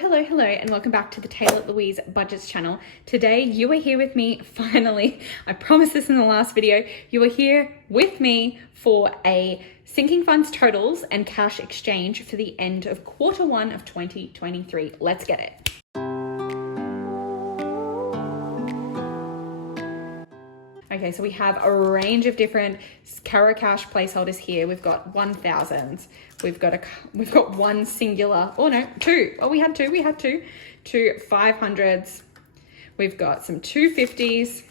Hello, and welcome back to the Taylah Louise Budgets channel. Today, you are here with me, finally. I promised this in the last video. You are here with me for a sinking funds totals and cash exchange for the end of Q1 of 2023. Let's get it. Okay, so we have a range of different Caro Cash placeholders here. We've got 1000s. We've got one singular. Oh no, two. Oh, we had two. Two 500s. We've got some 250s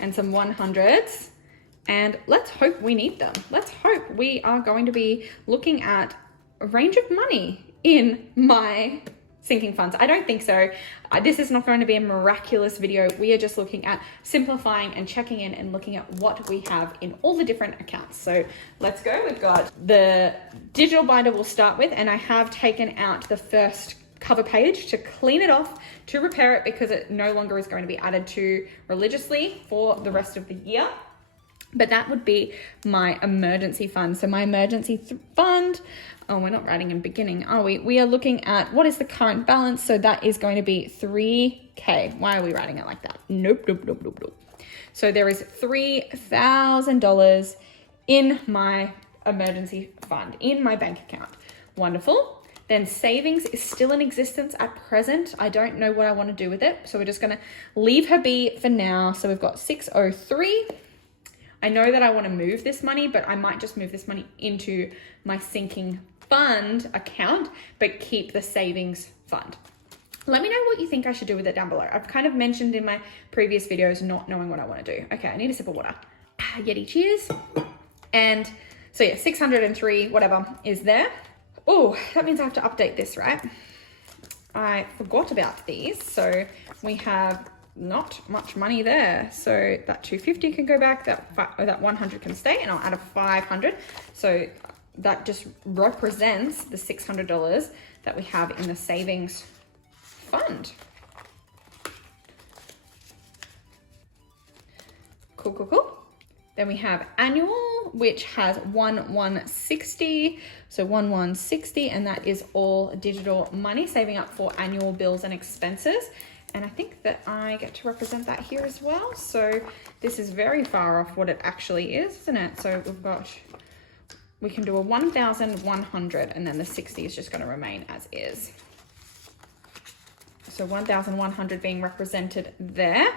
and some 100s. And let's hope we need them. Let's hope we are going to be looking at a range of money in my sinking funds. I don't think so. This is not going to be a miraculous video. We are just looking at simplifying and checking in and looking at what we have in all the different accounts. So let's go. We've got the digital binder we'll start with, and I have taken out the first cover page to clean it off, to repair it, because it no longer is going to be added to religiously for the rest of the year. But that would be my emergency fund. So my emergency fund, oh, we're not writing in beginning, are we? We are looking at what is the current balance. So that is going to be 3K. Why are we writing it like that? Nope. So there is $3,000 in my emergency fund, in my bank account. Wonderful. Then savings is still in existence at present. I don't know what I want to do with it. So we're just going to leave her be for now. So we've got 603. I know that I want to move this money, but I might just move this money into my sinking fund account, but keep the savings fund. Let me know what you think I should do with it down below. I've kind of mentioned in my previous videos not knowing what I want to do. Okay, I need a sip of water. Yeti, cheers. And so yeah, 603, whatever, is there. Oh, that means I have to update this, right? I forgot about these. So we have not much money there, so that 250 can go back, that 100 can stay, and I'll add a 500. So that just represents the $600 that we have in the savings fund. Cool. Then we have annual, which has 1160. So 1160, and that is all digital money, saving up for annual bills and expenses. And I think that I get to represent that here as well. So this is very far off what it actually is, isn't it? So we can do a 1,100, and then the 60 is just going to remain as is. So 1,100 being represented there.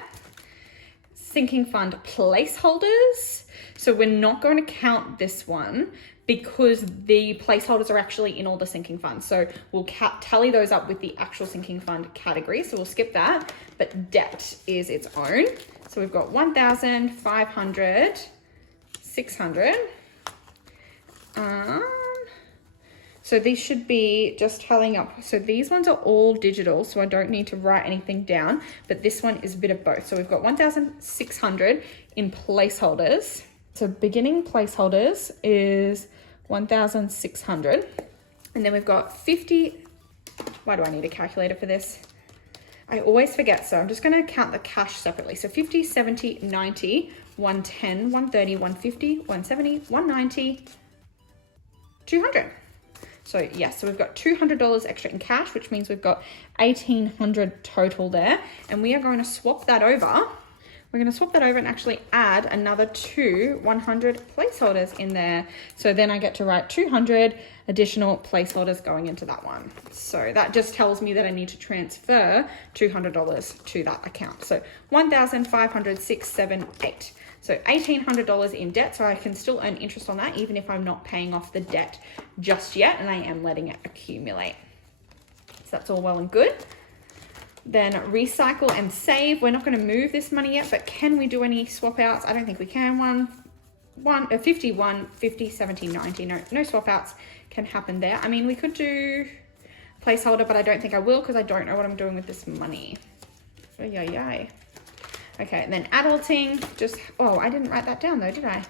Sinking fund placeholders. So we're not going to count this one because the placeholders are actually in all the sinking funds. So we'll tally those up with the actual sinking fund category. So we'll skip that, but debt is its own. So we've got 1,500, 600. So these should be just tallying up. So these ones are all digital, so I don't need to write anything down, but this one is a bit of both. So we've got 1,600 in placeholders. So beginning placeholders is 1,600. And then we've got 50. Why do I need a calculator for this? I always forget, so I'm just going to count the cash separately. So 50, 70, 90, 110, 130, 150, 170, 190, 200. So yes, so we've got $200 extra in cash, which means we've got 1,800 total there. And we are going to swap that over. We're going to swap that over and actually add another 100 placeholders in there. So then I get to write 200 additional placeholders going into that one. So that just tells me that I need to transfer $200 to that account. So 1,506.78. So $1,800 in debt. So I can still earn interest on that, even if I'm not paying off the debt just yet, and I am letting it accumulate. So that's all well and good. Then recycle and save. We're not going to move this money yet, but can we do any swap outs? I don't think we can. 51, 50, 70, 90. No swap outs can happen there. I mean, we could do placeholder, but I don't think I will because I don't know what I'm doing with this money. Yay. Okay, and then adulting, I didn't write that down though, did I?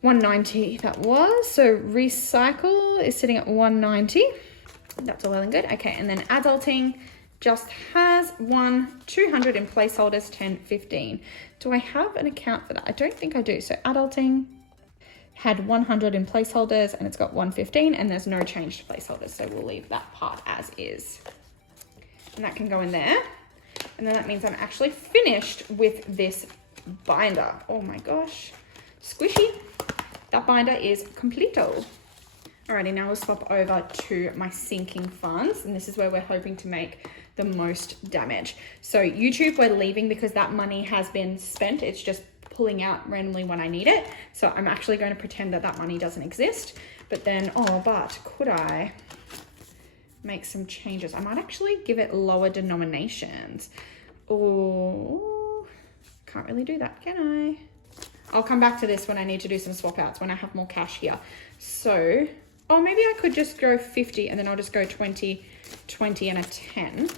190 that was. So recycle is sitting at 190. That's all well and good. Okay, and then adulting just has 200 in placeholders, 10, 15. Do I have an account for that? I don't think I do. So adulting had 100 in placeholders and it's got 115 and there's no change to placeholders. So we'll leave that part as is. And that can go in there. And then that means I'm actually finished with this binder. Oh my gosh, squishy. That binder is completo. Alrighty, now we'll swap over to my sinking funds. And this is where we're hoping to make the most damage. So YouTube, we're leaving because that money has been spent. It's just pulling out randomly when I need it. So I'm actually going to pretend that that money doesn't exist. But then, but could I make some changes? I might actually give it lower denominations. Oh, can't really do that, can I? I'll come back to this when I need to do some swap outs, when I have more cash here. So, maybe I could just go 50 and then I'll just go 20, 20 and a 10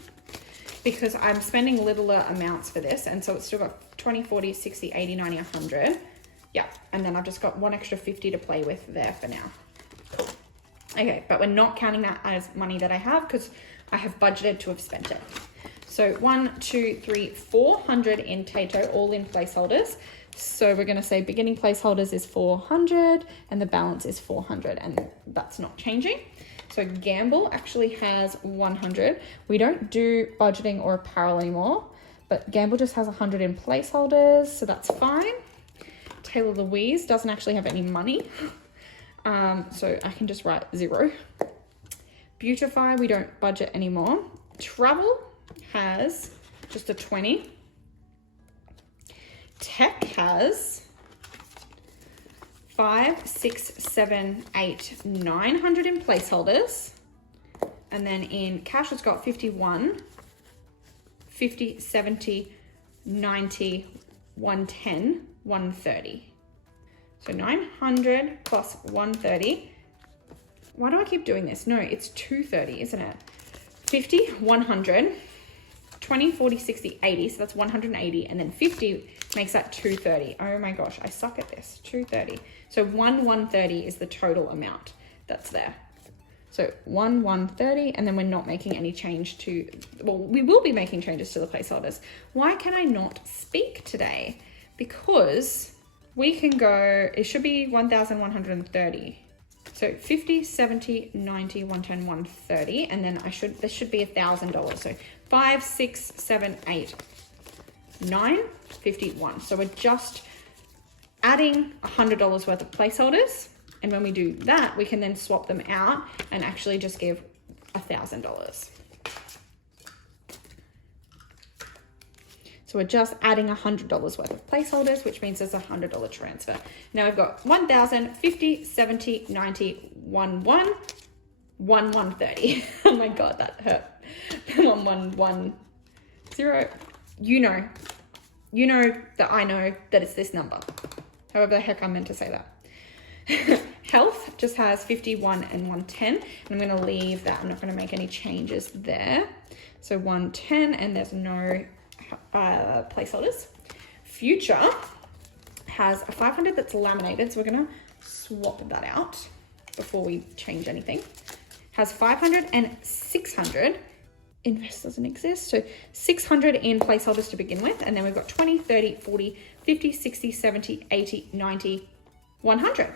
because I'm spending littler amounts for this. And so it's still got 20, 40, 60, 80, 90, 100. Yeah, and then I've just got one extra 50 to play with there for now. Cool. Okay, but we're not counting that as money that I have because I have budgeted to have spent it. So 1, 2, 3, 400 in Tato, all in placeholders. So we're going to say beginning placeholders is 400 and the balance is 400 and that's not changing. So Gamble actually has 100. We don't do budgeting or apparel anymore, but Gamble just has 100 in placeholders, so that's fine. Taylah Louise doesn't actually have any money, so I can just write 0. Beautify, we don't budget anymore. Travel has just a 20. Tech has 5, 6, 7, 8, 900 in placeholders. And then in cash, it's got 51, 50, 70, 90, 110, 130. So 900 plus 130. Why do I keep doing this? No, it's 230, isn't it? 50, 100, 20, 40, 60, 80. So that's 180. And then 50 makes that 230. Oh my gosh, I suck at this. 230. So 130 is the total amount that's there. So 130, and then we're not making any change to, well, we will be making changes to the placeholders. Why can I not speak today? Because we can go, it should be 1,130. So 50, 70, 90, 110, 130, and then this should be $1,000. So 5, 6, 7, 8, 9, 51. So we're just adding $100 worth of placeholders. And when we do that, we can then swap them out and actually just give $1,000. So we're just adding $100 worth of placeholders, which means there's a $100 transfer. Now we've got 1,000, 50, 70, 90, 130. Oh my God, that hurt. 1110. You know that I know that it's this number. However the heck I meant to say that. Health just has 51 and 110. And I'm going to leave that. I'm not going to make any changes there. So 110, and there's no placeholders. Future has a 500 that's laminated, so we're going to swap that out before we change anything. Has 500 and 600. Invest doesn't exist, so 600 in placeholders to begin with, and then we've got 20, 30, 40, 50, 60, 70, 80, 90, 100.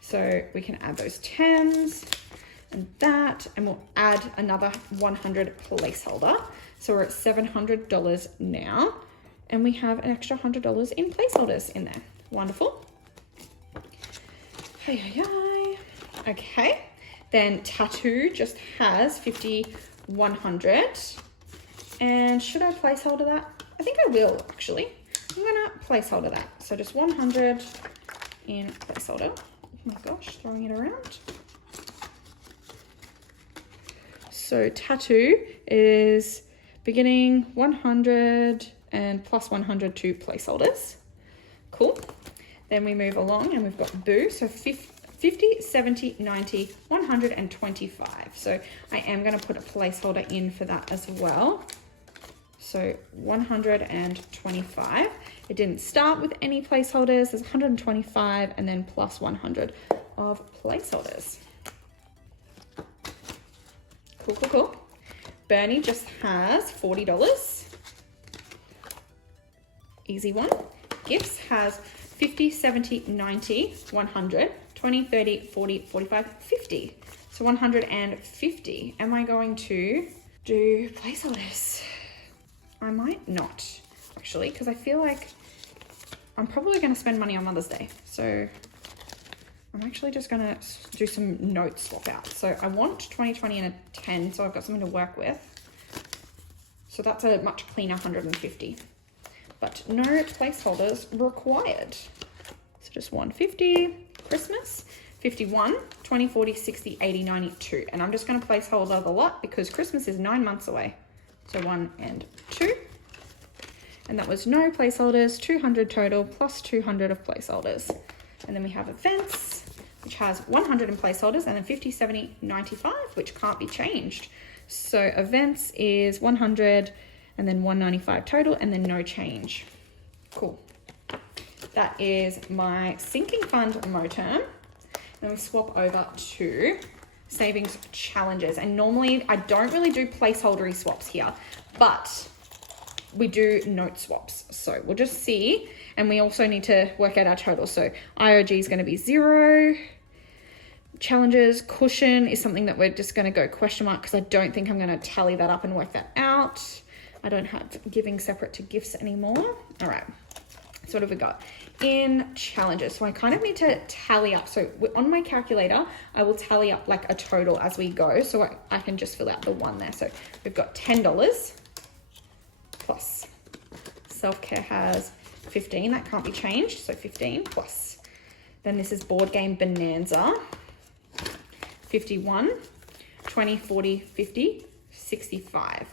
So we can add those 10s and that, and we'll add another 100 placeholder. So we're at $700 now, and we have an extra $100 in placeholders in there. Wonderful. Okay, then tattoo just has 50, 100. And should I placeholder that? I think I will actually. I'm gonna placeholder that. So just 100 in placeholder. Oh my gosh, throwing it around. So tattoo is beginning 100 and plus 100 to placeholders. Cool. Then we move along and we've got boo. So 50, 70, 90, 125. So I am going to put a placeholder in for that as well. So 125. It didn't start with any placeholders. There's 125 and then plus 100 of placeholders. Cool. Bernie just has $40. Easy one. Gifts has 50, 70, 90, 100, 20, 30, 40, 45, 50. So 150. Am I going to do placeholders? I might not, actually, because I feel like I'm probably going to spend money on Mother's Day. So I'm actually just going to do some note swap out. So I want 20, 20 and a 10, so I've got something to work with. So that's a much cleaner 150. But no placeholders required. So just 150, Christmas, 51, 20, 40, 60, 80, 92. And I'm just going to placeholder the lot because Christmas is 9 months away. So 1 and 2. And that was no placeholders, 200 total plus 200 of placeholders. And then we have events, which has 100 in placeholders, and then 50, 70, 95, which can't be changed. So events is 100 and then 195 total and then no change. Cool. That is my sinking fund motor. Then we swap over to savings challenges. And normally I don't really do placeholdery swaps here, but we do note swaps. So we'll just see. And we also need to work out our total. So IOG is going to be 0. Challenges, cushion is something that we're just going to go question mark because I don't think I'm going to tally that up and work that out. I don't have giving separate to gifts anymore. All right. So what have we got? In challenges. So I kind of need to tally up. So on my calculator, I will tally up like a total as we go. So I can just fill out the 1 there. So we've got $10 plus. Self-care has 15. That can't be changed. So 15 plus. Then this is board game bonanza. 51, 20, 40, 50, 65.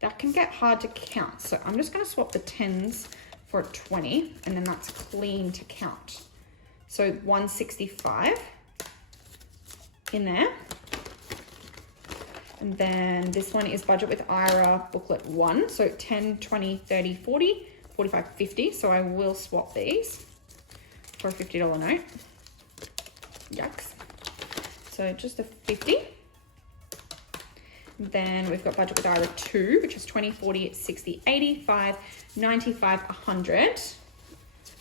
That can get hard to count. So I'm just going to swap the 10s for a 20, and then that's clean to count. So 165 in there. And then this one is budget with IRA booklet 1. So 10, 20, 30, 40, 45, 50. So I will swap these for a $50 note. Yikes. So just a 50. Then we've got budget with IRA 2, which is 20, 40, 60, 85, 95, 100.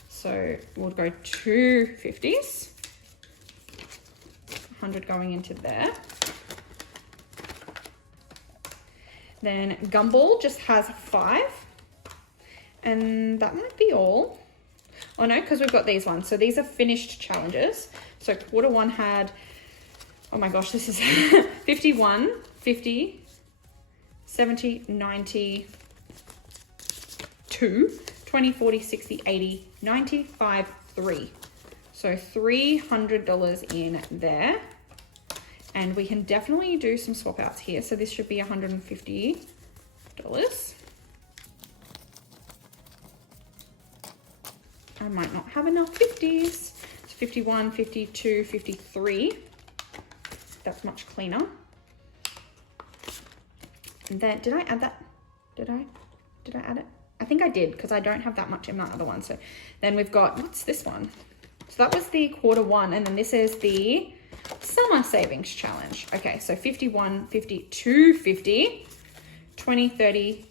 So we'll go 2 50s. 100 going into there. Then Gumball just has 5. And that might be all. Oh no, because we've got these ones. So these are finished challenges. So quarter 1 had, oh my gosh, this is 51, 50, 70, 90, 2, 20, 40, 60, 80, 95, 3. So $300 in there. And we can definitely do some swap outs here. So this should be $150. I might not have enough 50s. It's 51, 52, 53. That's much cleaner. And then, did I add that? Did I add it? I think I did because I don't have that much in my other one. So then we've got, what's this one? So that was the quarter 1. And then this is the summer savings challenge. Okay, so 51, 52, 50, 20, 30,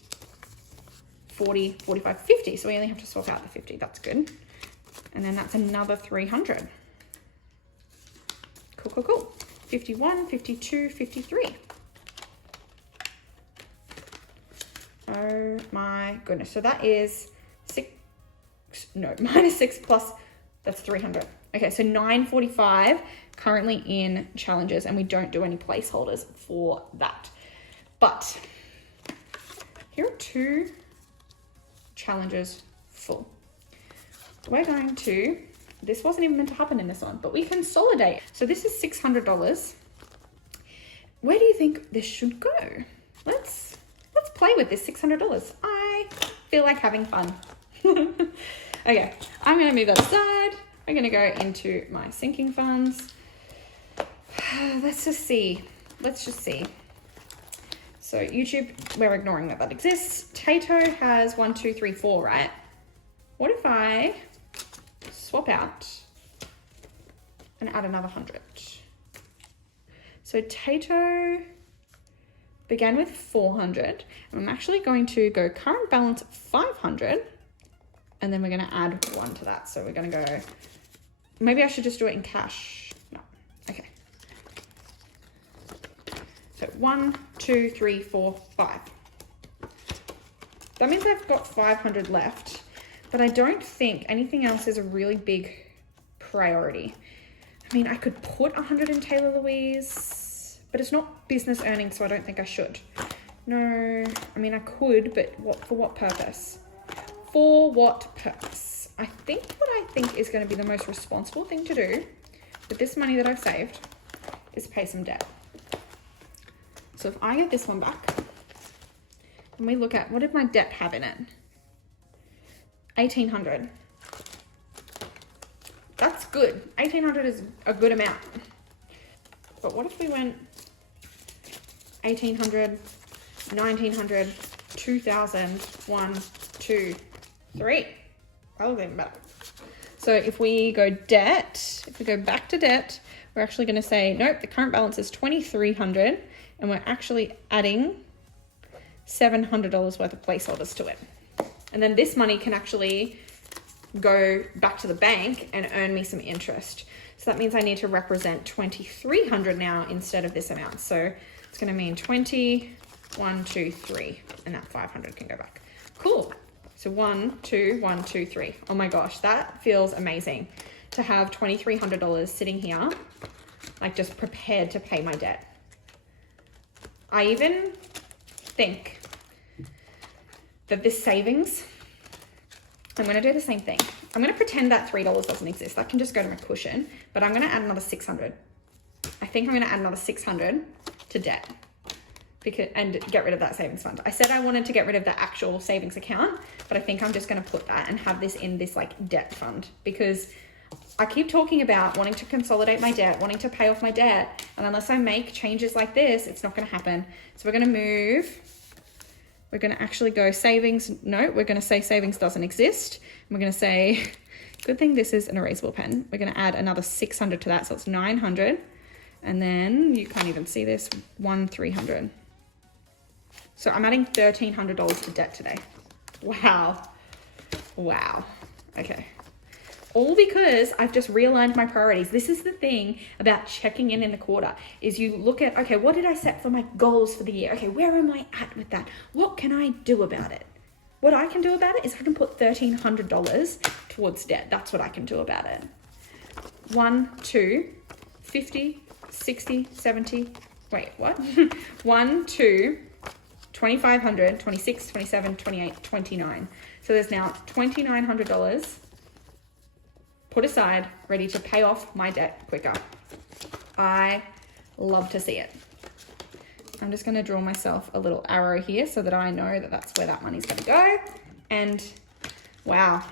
40, 45, 50. So we only have to swap out the 50. That's good. And then that's another 300. Cool, cool, cool. 51, 52, 53. Oh my goodness. So that is minus 6 plus, that's 300. Okay, so 945 currently in challenges, and we don't do any placeholders for that. But here are 2 challenges full. We're going to, this wasn't even meant to happen in this one, but we consolidate. So this is $600. Where do you think this should go? Let's play with this $600. I feel like having fun. Okay, I'm gonna move that aside. I'm gonna go into my sinking funds. Let's just see. So YouTube, we're ignoring that exists. Tato has 1, 2, 3, 4, right? What if I swap out and add another 100? So Tato began with 400, and I'm actually going to go current balance 500 And then we're going to add 1 to that. So we're going to go, maybe I should just do it in cash. No. Okay. So 1, 2, 3, 4, 5. That means I've got 500 left, but I don't think anything else is a really big priority. I mean, I could put 100 in Taylah Louise, but it's not business earnings, so I don't think I should. No, I mean, I could, but for what purpose? For what purpose? I think what I think is going to be the most responsible thing to do with this money that I've saved is pay some debt. So if I get this one back, and we look at, what did my debt have in it? 1,800. That's good. 1,800 is a good amount. But what if we went 1,800, 1,900, 2,000, 1, 2, 3. That was even better. So if we go debt, if we go back to debt, we're actually going to say, nope, the current balance is 2,300, and we're actually adding $700 worth of placeholders to it. And then this money can actually go back to the bank and earn me some interest. So that means I need to represent 2,300 now instead of this amount. So it's going to mean 20, 1, 2, 3, and that 500 can go back. Cool. So 1, 2, 1, 2, 3. Oh my gosh, that feels amazing to have $2,300 sitting here, like just prepared to pay my debt. I even think that this savings, I'm going to do the same thing. I'm going to pretend that $3 doesn't exist. That can just go to my cushion, but I'm going to add another 600. I think I'm going to add another 600 to debt and get rid of that savings fund. I said I wanted to get rid of the actual savings account, but I think I'm just going to put that and have this in this like debt fund, because I keep talking about wanting to consolidate my debt, wanting to pay off my debt. And unless I make changes like this, it's not going to happen. So we're going to move. We're going to actually go savings. No, we're going to say savings doesn't exist. And we're going to say, good thing this is an erasable pen. We're going to add another 600 to that. So it's 900. And then you can't even see this, 1,300. So I'm adding $1,300 to debt today. Wow. Wow. Okay. All because I've just realigned my priorities. This is the thing about checking in the quarter, is you look at, okay, what did I set for my goals for the year? Okay, where am I at with that? What can I do about it? What I can do about it is I can put $1,300 towards debt. That's what I can do about it. 1, 2, 50, 60, 70, wait, what? 1, 2, 2,500, 26, 27, 28, 29. So there's now $2,900 put aside, ready to pay off my debt quicker. I love to see it. I'm just going to draw myself a little arrow here so that I know that that's where that money's going to go. And wow.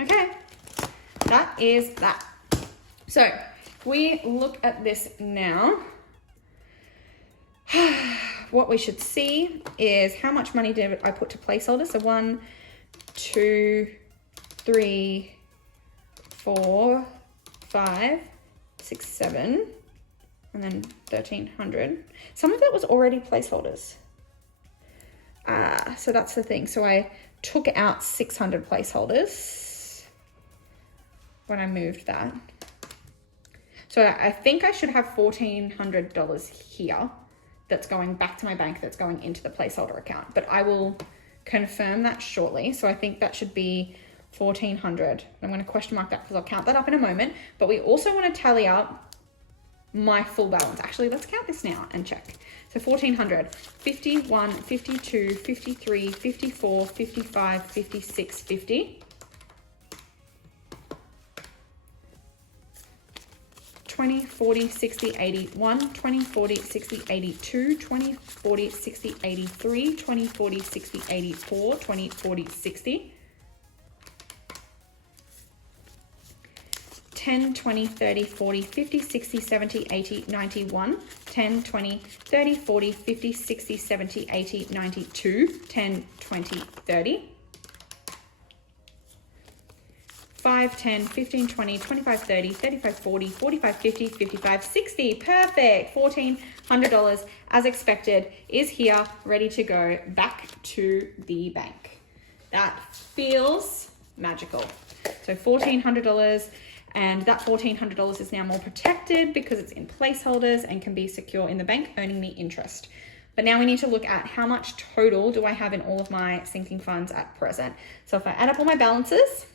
Okay. That is that. So if we look at this now, what we should see is how much money did I put to placeholders. So 1, 2, 3, 4, 5, 6, 7, and then 1,300. Some of that was already placeholders. So that's the thing. So I took out 600 placeholders when I moved that. So I think I should have $1,400 here that's going back to my bank, that's going into the placeholder account. But I will confirm that shortly. So I think that should be 1,400. I'm going to question mark that because I'll count that up in a moment. But we also want to tally up my full balance. Actually, let's count this now and check. So 1,400, 51, 52, 53, 54, 55, 56, 50. 20, 40, 60, 80, 1, 20, 40, 60, 82, 20, 40, 60, 83, 20, 40, 60, 84, 20, 40, 60. 10, 20, 30, 40, 50, 60, 70, 80, 91, 10, 20, 30, 40, 50, 60, 70, 80, 92, 10, 20, 30. 5, 10, 15, 20, 25, 30, 35, 40, 45, 50, 55, 60. Perfect. $1,400 as expected is here, ready to go back to the bank. That feels magical. So $1,400, and that $1,400 is now more protected because it's in placeholders and can be secure in the bank, earning me interest. But now we need to look at how much total do I have in all of my sinking funds at present. So if I add up all my balances,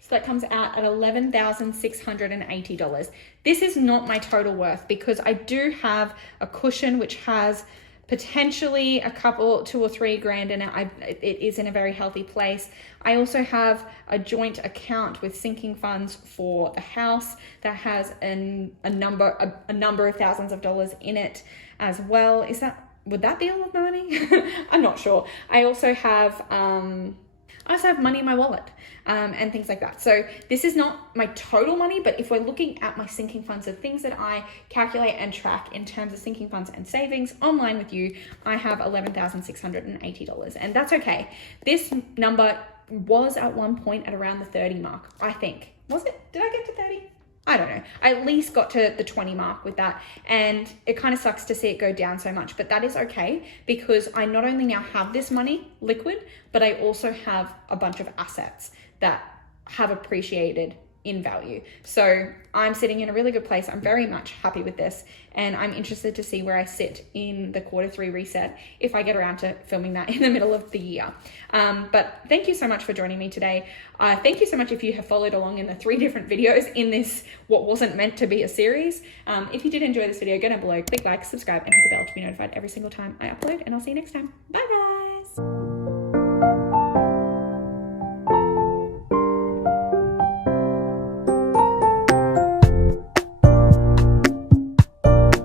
so that comes out at $11,680. This is not my total worth because I do have a cushion which has potentially a couple, 2 or 3 grand in it. It is in a very healthy place. I also have a joint account with sinking funds for the house that has a number of thousands of dollars in it as well. Would that be all of my money? I'm not sure. I also have money in my wallet and things like that. So this is not my total money, but if we're looking at my sinking funds, the things that I calculate and track in terms of sinking funds and savings online with you, I have $11,680, and that's okay. This number was at one point at around the 30 mark, I think. Was it? Did I get to 30? I don't know. I at least got to the 20 mark with that, and it kind of sucks to see it go down so much, but that is okay because I not only now have this money liquid, but I also have a bunch of assets that have appreciated in value. So I'm sitting in a really good place. I'm very much happy with this, and I'm interested to see where I sit in the Q3 reset if I get around to filming that in the middle of the year. But thank you so much for joining me today. Thank you so much if you have followed along in the 3 different videos in this what wasn't meant to be a series. If you did enjoy this video, go down below, click like, subscribe, and hit the bell to be notified every single time I upload, and I'll see you next time. Bye guys.